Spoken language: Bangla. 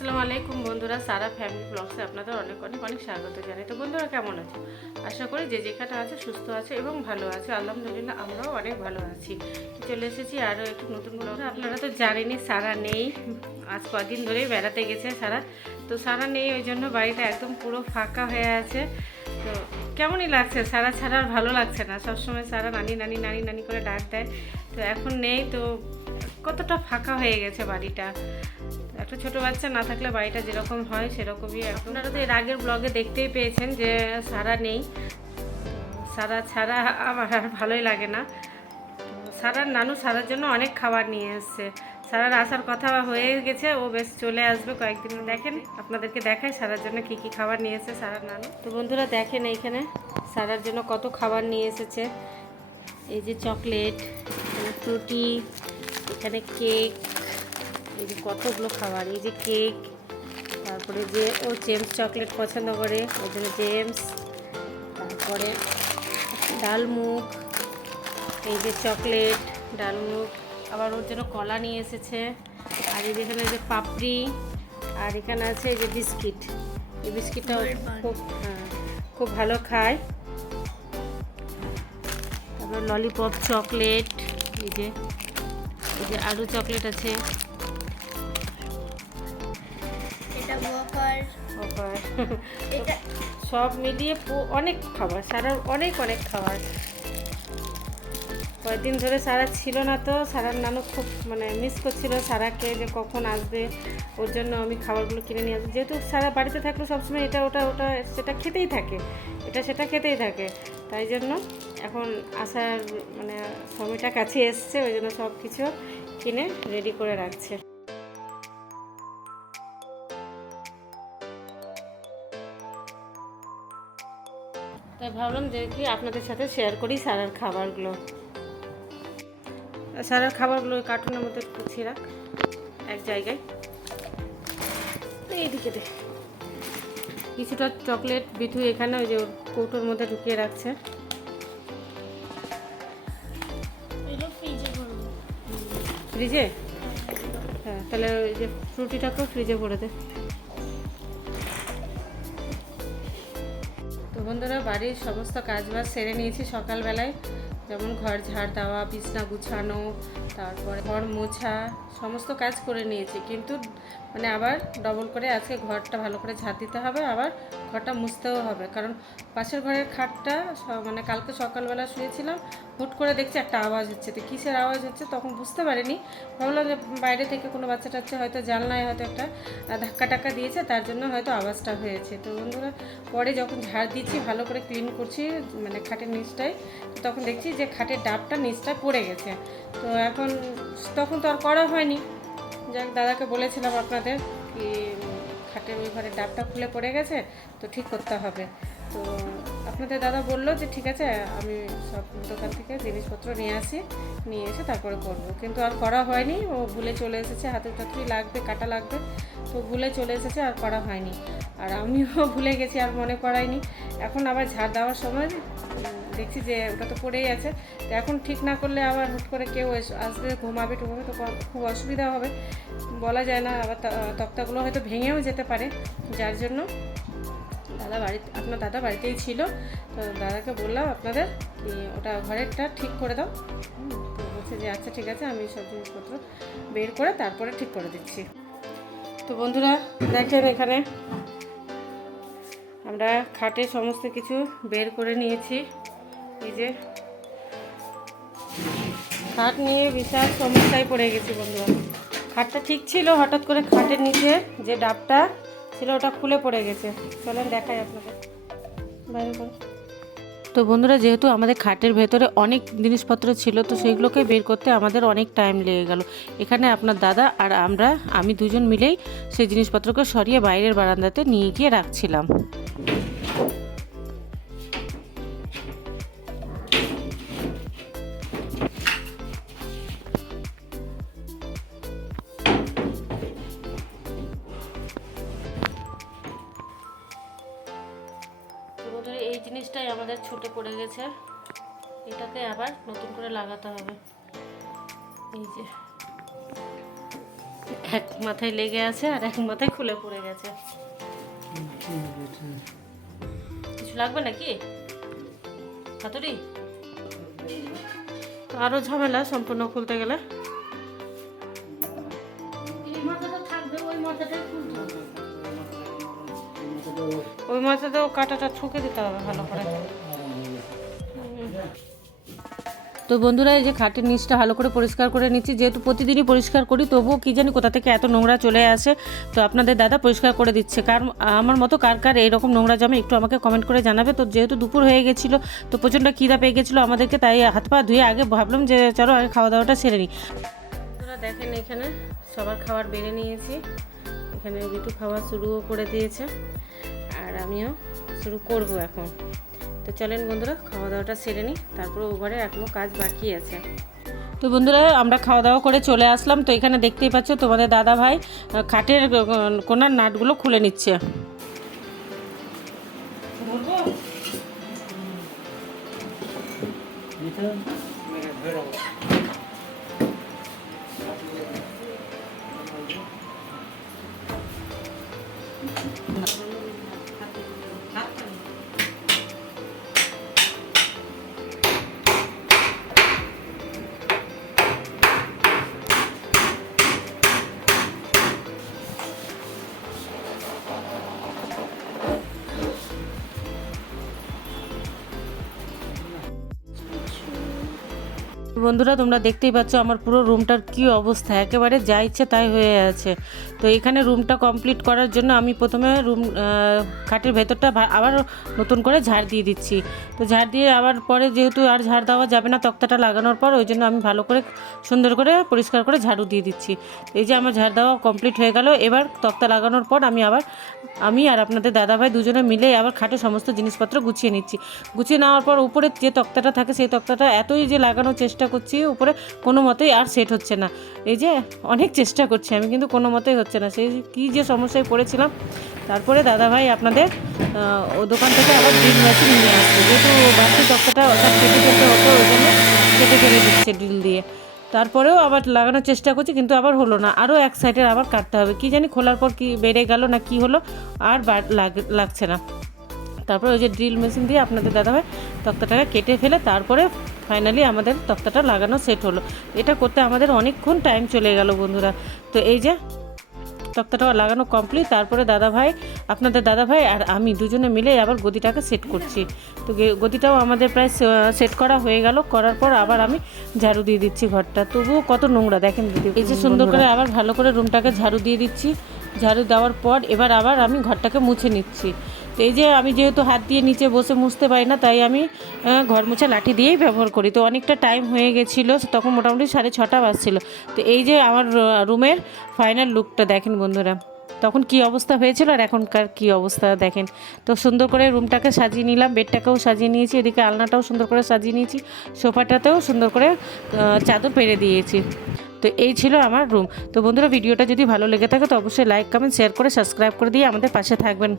আসসালামু আলাইকুম বন্ধুরা, সারা ফ্যামিলি ব্লগসে আপনাদের অনেক অনেক অনেক স্বাগত জানাই। তো বন্ধুরা কেমন আছো? আশা করি যে যেখানে আছে সুস্থ আছে এবং ভালো আছে। আলহামদুলিল্লাহ আমরাও অনেক ভালো আছি। চলে এসেছি আরও একটু নতুন ব্লগে। আপনারা তো জানেনই সারা নেই, আজ কদিন ধরেই বেড়াতে গেছে সারা। তো সারা নেই, ওই জন্য বাড়িটা একদম পুরো ফাঁকা হয়ে আছে। তো কেমনই লাগছে, সারা ছাড়া আর ভালো লাগছে না। সবসময় সারা নানি নানি নানি নানি করে ডাক দেয়, তো এখন নেই, তো কতটা ফাঁকা হয়ে গেছে বাড়িটা। একটা ছোটো বাচ্চা না থাকলে বাড়িটা যেরকম হয় সেরকমই। আপনারা তো এর আগের ব্লগে দেখতেই পেয়েছেন যে সারা নেই। সারা ছাড়া আমার আর ভালোই লাগে না। সারার নানু সারার জন্য অনেক খাবার নিয়ে এসছে। সারার আসার কথা হয়ে গেছে, ও বেশ চলে আসবে কয়েকদিন। দেখেন, আপনাদেরকে দেখায় সারার জন্য কি কি খাবার নিয়ে এসেছে সারার নানু। তো বন্ধুরা দেখেন, এইখানে সারার জন্য কত খাবার নিয়ে এসেছে। এই যে চকলেট, ফ্রুটি, এখানে কেক, এই যে কতগুলো খাবার, এই যে কেক, তারপরে যে ও জেমস চকলেট পছন্দ করে ওই জন্য জেমস, তারপরে ডালমুগ, এই যে চকলেট ডালমুগ, আবার ওর জন্য কলা নিয়ে এসেছে। আর এই যেখানে যে পাপড়ি, আর এখানে আছে এই যে বিস্কিট। এই বিস্কিটটাও খুব ভালো খায়। তারপর ললিপপ চকলেট, এই যে আলু চকলেট আছে, সব মিলিয়ে অনেক খাবার, সারার অনেক অনেক খাবার। কয়েকদিন ধরে সারা ছিল না, তো সারার নানু খুব মিস করছিল সারাকে, যে কখন আসবে। ওর জন্য আমি খাবারগুলো কিনে নিয়ে আসবো, যেহেতু সারা বাড়িতে থাকলে সবসময় এটা ওটা ওটা সেটা খেতেই থাকে, এটা সেটা খেতেই থাকে। তাই জন্য এখন আসার সময়টা কাছে এসছে, ওই জন্য সব কিছু কিনে রেডি করে রাখছে। তাই ভাবলাম যে কি আপনাদের সাথে শেয়ার করি সারার খাবারগুলো। সারার খাবারগুলো ওই কার্টুনের মধ্যে গুছিয়ে রাখ এক জায়গায়। এইদিকে দে কিছুটা চকলেট, বিথু এখানে ওই যে কৌটোর মধ্যে ঢুকিয়ে রাখছে। ফ্রিজে? হ্যাঁ, তাহলে ওই যে ফ্রুটিটাকেও ফ্রিজে ভরে দে। তো বন্ধুরা, বাড়ির সমস্ত কাজবাজ সেরে নিয়েছি সকালবেলায়, যেমন ঘর ঝাড় দেওয়া, বিছনা গুছানো, তারপরে ঘর মোছা, সমস্ত কাজ করে নিয়েছি। কিন্তু আবার ডবল করে আজকে ঘরটা ভালো করে ঝাড় দিতে হবে, আবার ঘরটা মুছতেও হবে। কারণ পাশের ঘরের খাটটা কালকে সকালবেলা শুয়েছিলাম, হুট করে দেখছি একটা আওয়াজ হচ্ছে। তো কিসের আওয়াজ হচ্ছে তখন বুঝতে পারিনি, ভাবলাম যে বাইরে থেকে কোনো বাচ্চা টাচ্চা হয়তো জানলায় হয়তো একটা ধাক্কা টাক্কা দিয়েছে, তার জন্য হয়তো আওয়াজটা হয়েছে। তো বন্ধুরা, পরে যখন ঝাড় দিচ্ছি, ভালো করে ক্লিন করছি খাটের নিচটায়, তখন দেখছি যে খাটের ডাবটা নিচটা পড়ে গেছে। তো তখন তো আর করা হয়নি। যাক, দাদাকে বলেছিলাম আপনাদের কি খাটের ওই ঘরে ডাবটা খুলে পড়ে গেছে, তো ঠিক করতে হবে। তো আপনাদের দাদা বললো যে ঠিক আছে, আমি সব দোকান থেকে জিনিসপত্র নিয়ে এসে তারপরে করব। কিন্তু আর করা হয়নি, ও ভুলে চলে এসেছে, হাতে টাতেই লাগবে, কাটা লাগবে, তো ভুলে চলে এসেছে, আর করা হয়নি। আর আমিও ভুলে গেছি, আর মনে করাইনি। এখন আবার ঝাড় দেওয়ার সময় দেখছি যে ওটা তো পড়েই আছে। তো এখন ঠিক না করলে আবার হুট করে কেউ আসবে, ঘুমাবে টুমাবে, তো খুব অসুবিধা হবে, বলা যায় না। আবার তক্তাগুলো হয়তো ভেঙেও যেতে পারে, যার জন্য আপনার দাদা বাড়িতেই ছিল। তো দাদাকে বললাম আপনাদের কি ওটা ঘরেরটা ঠিক করে দাও। তো বলছে যে আচ্ছা ঠিক আছে, আমি সব জিনিসপত্র বের করে তারপরে ঠিক করে দিচ্ছি। তো বন্ধুরা দেখেন, এখানে আমরা খাটে সমস্ত কিছু বের করে নিয়েছি। এই যে খাট নিয়ে বিশাল সমস্যায় পড়ে গেছি বন্ধুরা। খাটটা ঠিক ছিল, হঠাৎ করে খাটের নিচে যে ডাবটা ছিল ওটা খুলে পড়ে গেছে। চলেন দেখাই আপনাদের বাইরে করে। তো বন্ধুরা, যেহেতু আমাদের খাটের ভেতরে অনেক জিনিসপত্র ছিল, তো সেইগুলোকে বের করতে আমাদের অনেক টাইম লেগে গেল। এখানে আপনার দাদা আর আমি দুজন মিলেই সেই জিনিসপত্রকে সরিয়ে বাইরের বারান্দাতে নিয়ে গিয়ে রাখছিলাম। এই জিনিসটাই আমাদের ছুটে পড়ে গেছে, এটাকে আবার নতুন করে লাগাতে হবে। এই যে এক মাথায় লেগে আছে আর এক মাথায় খুলে পড়ে গেছে। কিছু লাগবে নাকি হাতুড়ি? আরো ঝামেলা সম্পূর্ণ খুলতে গেলে। ওই মাথাতেও কাঁটাটা ঠুকে দিতে হবে ভালো করে। তো বন্ধুরা, এই যে খাটের নিচটা ভালো করে পরিষ্কার করে নিচ্ছি। যেহেতু প্রতিদিনই পরিষ্কার করি, তবুও কি জানি কোথা থেকে এত নোংরা চলে আসে। তো আপনাদের দাদা পরিষ্কার করে দিচ্ছে। আমার মতো কার কার এইরকম নোংরা জমে একটু আমাকে কমেন্ট করে জানাবে। তো যেহেতু দুপুর হয়ে গেছিলো, তো প্রচণ্ড খিদা পেয়ে গেছিলো আমাদেরকে, তাই হাত পা ধুয়ে আগে ভাবলাম যে চলো আগে খাওয়া দাওয়াটা সেরে নিই। বন্ধুরা দেখেন, এখানে সবার খাবার বেড়ে নিয়েছি। এখানে বিটু খাওয়া শুরুও করে দিয়েছে আর আমিও শুরু করব এখন। তো চলেন বন্ধুরা, খাওয়া দাওয়াটা সেরে নিই, তারপরে ও ঘরে এখনও কাজ বাকি আছে। তো বন্ধুরা, আমরা খাওয়া দাওয়া করে চলে আসলাম। তো এখানে দেখতেই পাচ্ছ তোমাদের দাদা ভাই খাটের কোনার নাটগুলো খুলে নিচ্ছে। বন্ধুরা, তোমরা দেখতেই পাচ্ছ আমার পুরো রুমটার কি অবস্থা, একেবারে যা ইচ্ছে তাই হয়ে আছে। তো এখানে রুমটা কমপ্লিট করার জন্য আমি প্রথমে খাটের ভেতরটা আবার নতুন করে ঝাড় দিয়ে দিচ্ছি। তো ঝাড় দিয়ে আবার পরে যেহেতু আর ঝাড় দেওয়া যাবে না তক্তাটা লাগানোর পর, ওই জন্য আমি ভালো করে সুন্দর করে পরিষ্কার করে ঝাড়ু দিয়ে দিচ্ছি। এই যে আমার ঝাড় দেওয়া কমপ্লিট হয়ে গেল। এবার তক্তা লাগানোর পর আমি আর আপনাদের দাদাভাই দুজনে মিলে আবার খাটে সমস্ত জিনিসপত্র গুছিয়ে নিচ্ছি। গুছিয়ে নেওয়ার পর উপরে যে তক্তাটা থাকে সেই তক্তাটা এতই যে লাগানোর চেষ্টা করছি উপরে, কোনো মতেই আর সেট হচ্ছে না। এই যে অনেক চেষ্টা করছি আমি, কিন্তু কোনো মতেই হচ্ছে না। সেই কী যে সমস্যায় পড়েছিলাম। তারপরে দাদাভাই আপনাদের ও দোকান থেকে আবার ড্রিল মেশিন নিয়ে আসছে। যেহেতু বাড়তি তক্তাটা ওটা কেটে ফেলতে হতো, ওই জন্য কেটে ফেলে দিচ্ছে ড্রিল দিয়ে। তারপরেও আবার লাগানোর চেষ্টা করছি, কিন্তু আবার হলো না। আরও এক সাইডের আবার কাটতে হবে। কি জানি খোলার পর কি বেড়ে গেল না কি হলো, আর লাগছে না। তারপরে ওই যে ড্রিল মেশিন দিয়ে আপনাদের দাদাভাই তক্তাটাকে কেটে ফেলে তারপরে ফাইনালি আমাদের তক্তাটা লাগানো সেট হলো। এটা করতে আমাদের অনেকক্ষণ টাইম চলে গেল বন্ধুরা। তো এই যে তক্তাটা লাগানো কমপ্লিট। তারপরে আপনাদের দাদাভাই আর আমি দুজনে মিলে আবার গদিটাকে সেট করছি। তো গদিটাও আমাদের প্রায় সেট করা হয়ে গেল। করার পর আবার আমি ঝাড়ু দিয়ে দিচ্ছি ঘরটা। তবুও কত নোংরা দেখেন দিদি। এই যে সুন্দর করে আবার ভালো করে রুমটাকে ঝাড়ু দিয়ে দিচ্ছি। ঝাড়ু দেওয়ার পর এবার আবার আমি ঘরটাকে মুছে নিচ্ছি। তো এই যে আমি যেহেতু হাত দিয়ে নিচে বসে মুছতে পারি না, তাই আমি ঘর মোছা লাঠি দিয়েই ব্যবহার করি। তো অনেকটা টাইম হয়ে গেছিলো, তখন মোটামুটি 6:30 বাজছিলো। তো এই যে আমার রুমের ফাইনাল লুকটা দেখেন বন্ধুরা, তখন কি অবস্থা হয়েছিল আর এখনকার কি অবস্থা দেখেন। তো সুন্দর করে রুমটাকে সাজিয়ে নিলাম, বেডটাকেও সাজিয়ে নিয়েছি, এদিকে আলনাটাও সুন্দর করে সাজিয়ে নিয়েছি, সোফাটাতেও সুন্দর করে চাদর পেরে দিয়েছি। তো এই ছিল আমার রুম। তো বন্ধুরা, ভিডিওটা যদি ভালো লেগে থাকে তো অবশ্যই লাইক কমেন্ট শেয়ার করে সাবস্ক্রাইব করে দিয়ে আমাদের পাশে থাকবেন।